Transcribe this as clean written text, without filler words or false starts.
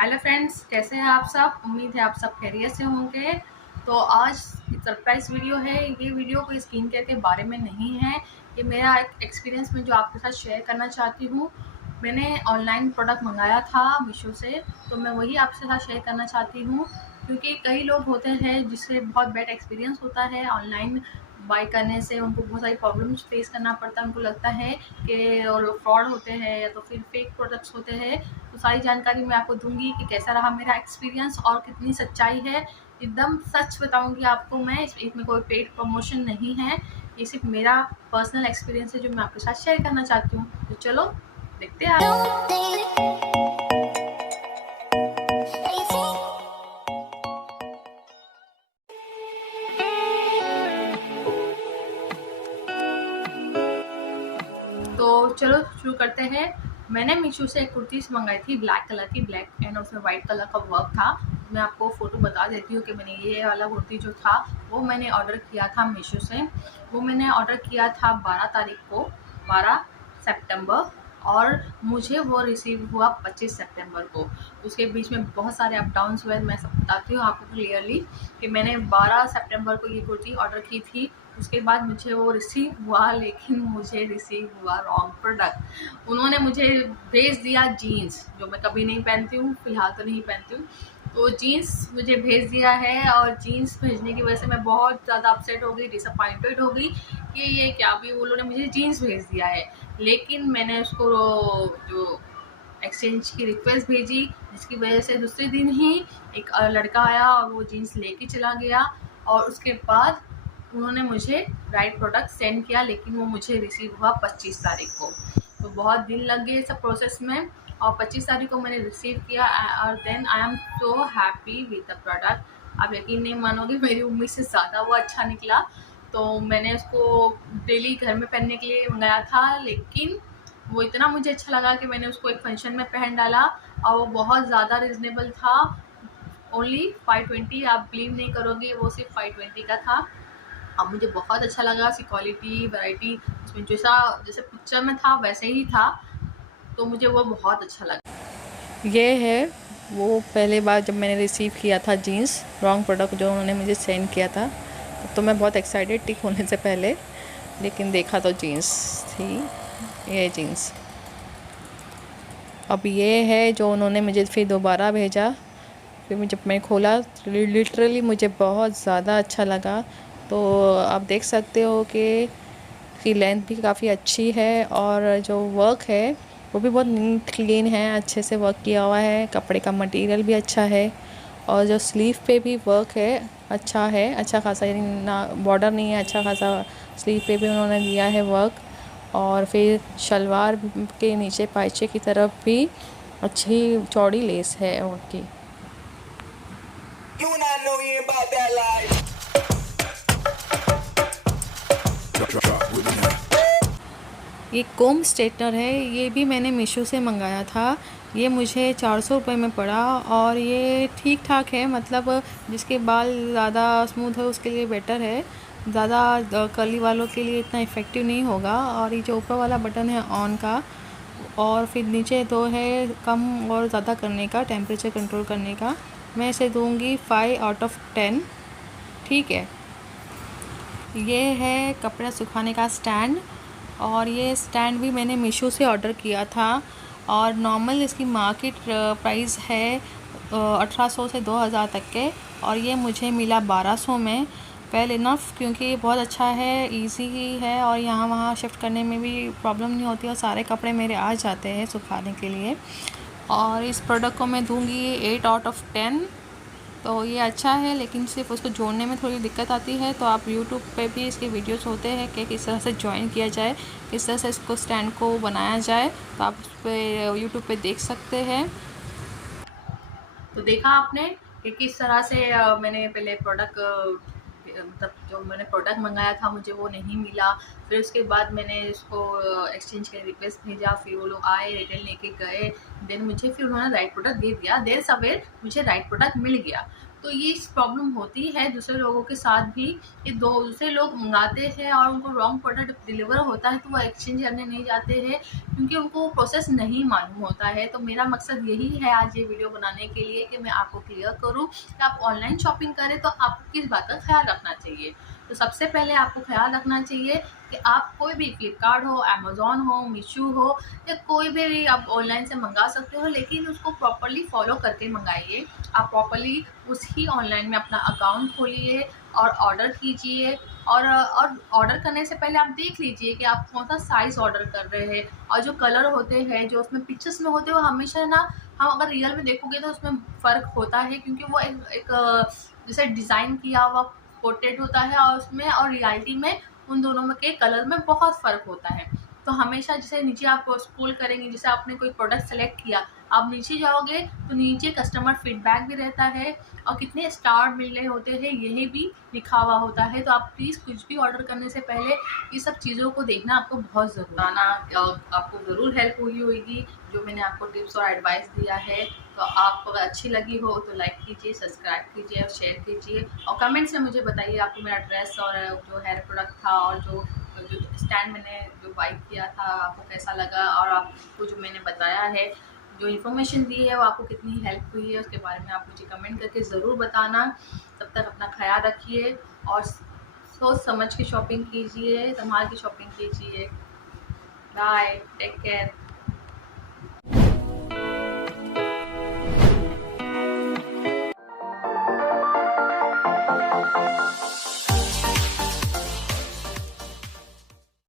Hello friends, कैसे हैं आप सब। उम्मीद है आप सब खैरियत से होंगे। तो आज सरप्राइज़ वीडियो है। ये वीडियो कोई स्किन केयर के बारे में नहीं है। ये मेरा एक एक्सपीरियंस में जो आपके साथ शेयर करना चाहती हूँ। मैंने ऑनलाइन प्रोडक्ट मंगाया था मीशो से, तो मैं वही आपके साथ शेयर करना चाहती हूँ। क्योंकि कई लोग होते हैं जिससे बहुत बैड एक्सपीरियंस होता है ऑनलाइन बाय करने से। उनको बहुत सारी प्रॉब्लम्स फेस करना पड़ता है। उनको लगता है कि और फ्रॉड होते हैं या तो फिर फेक प्रोडक्ट्स होते हैं। तो सारी जानकारी मैं आपको दूंगी कि कैसा रहा मेरा एक्सपीरियंस और कितनी सच्चाई है। एकदम सच बताऊंगी आपको मैं। इसमें कोई पेड प्रमोशन नहीं है। ये सिर्फ मेरा पर्सनल एक्सपीरियंस है जो मैं आपके साथ शेयर करना चाहती हूँ। तो चलो देखते हैं तो चलो शुरू करते हैं। मैंने मीशो से एक कुर्तीज़ मंगाई थी ब्लैक कलर की, ब्लैक एंड उसमें वाइट कलर का वर्क था। मैं आपको फ़ोटो बता देती हूँ कि मैंने ये वाला कुर्ती जो था वो मैंने ऑर्डर किया था मीशो से। वो मैंने ऑर्डर किया था 12 तारीख को, 12 सितंबर, और मुझे वो रिसीव हुआ 25 सितंबर को। उसके बीच में बहुत सारे अप डाउन्स हुए। मैं सब बताती हूँ आपको क्लियरली कि मैंने 12 सितंबर को ये कुर्ती ऑर्डर की थी। उसके बाद मुझे वो रिसीव हुआ, लेकिन मुझे रिसीव हुआ रॉन्ग प्रोडक्ट। उन्होंने मुझे भेज दिया जीन्स, जो मैं कभी नहीं पहनती हूँ, फ़िलहाल तो नहीं पहनती हूँ। तो जीन्स मुझे भेज दिया है, और जीन्स भेजने की वजह से मैं बहुत ज़्यादा अपसेट हो गई, डिसअपॉइंटेड हो गई कि ये क्या, भी वो लोगों ने मुझे जीन्स भेज दिया है। लेकिन मैंने उसको जो एक्सचेंज की रिक्वेस्ट भेजी, जिसकी वजह से दूसरे दिन ही एक लड़का आया और वो जीन्स लेके चला गया। और उसके बाद उन्होंने मुझे राइट प्रोडक्ट सेंड किया, लेकिन वो मुझे रिसीव हुआ 25 तारीख को। तो बहुत दिन लग गए सब प्रोसेस में, और 25 तारीख को मैंने रिसीव किया। और then I am so happy with the product. आप यकीन नहीं मानोगे, मेरी उम्मीद से ज़्यादा वो अच्छा निकला। तो मैंने उसको डेली घर में पहनने के लिए मंगाया था, लेकिन वो इतना मुझे अच्छा लगा कि मैंने उसको एक फंक्शन में पहन डाला, और वो बहुत ज़्यादा रिजनेबल था। ओनली 520, आप बिलीव नहीं करोगे, वो सिर्फ 520 का था। अब मुझे बहुत अच्छा लगा। उसकी क्वालिटी, वैरायटी, उसमें जैसा जैसे पिक्चर में था वैसे ही था। तो मुझे वो बहुत अच्छा लगा। ये है वो पहले बार जब मैंने रिसीव किया था जीन्स, रॉन्ग प्रोडक्ट जो उन्होंने मुझे सेंड किया था। तो मैं बहुत एक्साइटेड थी खोलने से पहले, लेकिन देखा तो जीन्स थी, ये जीन्स। अब ये है जो उन्होंने मुझे फिर दोबारा भेजा। फिर जब मैं खोला, लिटरली मुझे बहुत ज़्यादा अच्छा लगा। तो आप देख सकते हो कि इसकी लेंथ भी काफ़ी अच्छी है, और जो वर्क है वो भी बहुत नीट क्लीन है, अच्छे से वर्क किया हुआ है। कपड़े का मटेरियल भी अच्छा है, और जो स्लीव पे भी वर्क है, अच्छा खासा, यानी ना बॉर्डर नहीं है, अच्छा खासा स्लीव पे भी उन्होंने दिया है वर्क। और फिर शलवार के नीचे पाइचे की तरफ भी अच्छी चौड़ी लेस है उनकी। You not know you about that life. ये कोम स्ट्रेटनर है, ये भी मैंने मीशो से मंगाया था। ये मुझे 400 रुपये में पड़ा, और ये ठीक ठाक है। मतलब जिसके बाल ज़्यादा स्मूथ है उसके लिए बेटर है, ज़्यादा कर्ली वालों के लिए इतना इफ़ेक्टिव नहीं होगा। और ये जो ऊपर वाला बटन है ऑन का, और फिर नीचे दो है कम और ज़्यादा करने का, टेम्परेचर कंट्रोल करने का। मैं इसे दूंगी 5/10। ठीक है। ये है कपड़ा सुखाने का स्टैंड, और ये स्टैंड भी मैंने मीशो से ऑर्डर किया था। और नॉर्मल इसकी मार्केट प्राइस है 1800 से 2000 तक के, और ये मुझे मिला 1200 में। वेल इनफ, क्योंकि ये बहुत अच्छा है, इजी ही है, और यहाँ वहाँ शिफ्ट करने में भी प्रॉब्लम नहीं होती, और सारे कपड़े मेरे आ जाते हैं सुखाने के लिए। और इस प्रोडक्ट को मैं दूँगी 8/10। तो ये अच्छा है, लेकिन सिर्फ उसको जोड़ने में थोड़ी दिक्कत आती है। तो आप यूट्यूब पे भी इसके वीडियोस होते हैं कि किस तरह से जॉइन किया जाए, किस तरह से इसको स्टैंड को बनाया जाए, तो आप उस पर यूट्यूब पे देख सकते हैं। तो देखा आपने कि किस तरह से मैंने पहले प्रोडक्ट, मतलब जो मैंने प्रोडक्ट मंगाया था मुझे वो नहीं मिला। फिर उसके बाद मैंने उसको एक्सचेंज के रिक्वेस्ट भेजा, फिर वो लोग आए, रिटर्न लेके गए। देन मुझे फिर उन्होंने राइट प्रोडक्ट दे दिया। देर सवेर मुझे राइट प्रोडक्ट मिल गया। तो ये प्रॉब्लम होती है दूसरे लोगों के साथ भी कि दूसरे लोग मंगाते हैं और उनको रॉन्ग प्रोडक्ट डिलीवर होता है तो वो एक्सचेंज करने नहीं जाते हैं क्योंकि उनको प्रोसेस नहीं मालूम होता है। तो मेरा मकसद यही है आज ये वीडियो बनाने के लिए कि मैं आपको क्लियर करूँ कि आप ऑनलाइन शॉपिंग करें तो आपको किस बात का ख्याल रखना चाहिए। तो सबसे पहले आपको ख्याल रखना चाहिए कि आप कोई भी फ्लिपकार्ट हो, अमेज़न हो, मीशो हो या कोई भी आप ऑनलाइन से मंगा सकते हो, लेकिन उसको प्रॉपर्ली फॉलो करके मंगाइए। आप प्रॉपर्ली उसी ऑनलाइन में अपना अकाउंट खोलिए और ऑर्डर कीजिए और ऑर्डर करने से पहले आप देख लीजिए कि आप कौन सा साइज़ ऑर्डर कर रहे हैं और जो कलर होते हैं जो उसमें पिक्चर्स में होते हैं वो हमेशा ना हम अगर रियल में देखोगे तो उसमें फ़र्क होता है क्योंकि वो एक जैसे डिज़ाइन किया हुआ पोर्ट्रेट होता है और उसमें और रियलिटी में उन दोनों में के कलर में बहुत फ़र्क होता है। तो हमेशा जैसे नीचे आप स्क्रॉल करेंगे, जैसे आपने कोई प्रोडक्ट सेलेक्ट किया, आप नीचे जाओगे तो नीचे कस्टमर फीडबैक भी रहता है और कितने स्टार मिल रहे होते हैं यही भी लिखा हुआ होता है। तो आप प्लीज़ कुछ भी ऑर्डर करने से पहले ये सब चीज़ों को देखना आपको बहुत ज़रूर आना आपको ज़रूर हेल्प हुई होगी जो मैंने आपको टिप्स और एडवाइस दिया है। तो आपको अगर अच्छी लगी हो तो लाइक कीजिए, सब्सक्राइब कीजिए और शेयर कीजिए और कमेंट्स में मुझे बताइए आपको मेरा ड्रेस और जो हेयर प्रोडक्ट था और जो जो स्टैंड मैंने जो बाई किया था आपको कैसा लगा और आपको जो मैंने बताया है, जो इन्फॉर्मेशन दी है वो आपको कितनी हेल्प हुई है उसके बारे में आप मुझे कमेंट करके ज़रूर बताना। तब तक अपना ख्याल रखिए और सोच समझ के शॉपिंग कीजिए, संभाल के शॉपिंग कीजिए। Bye, take care.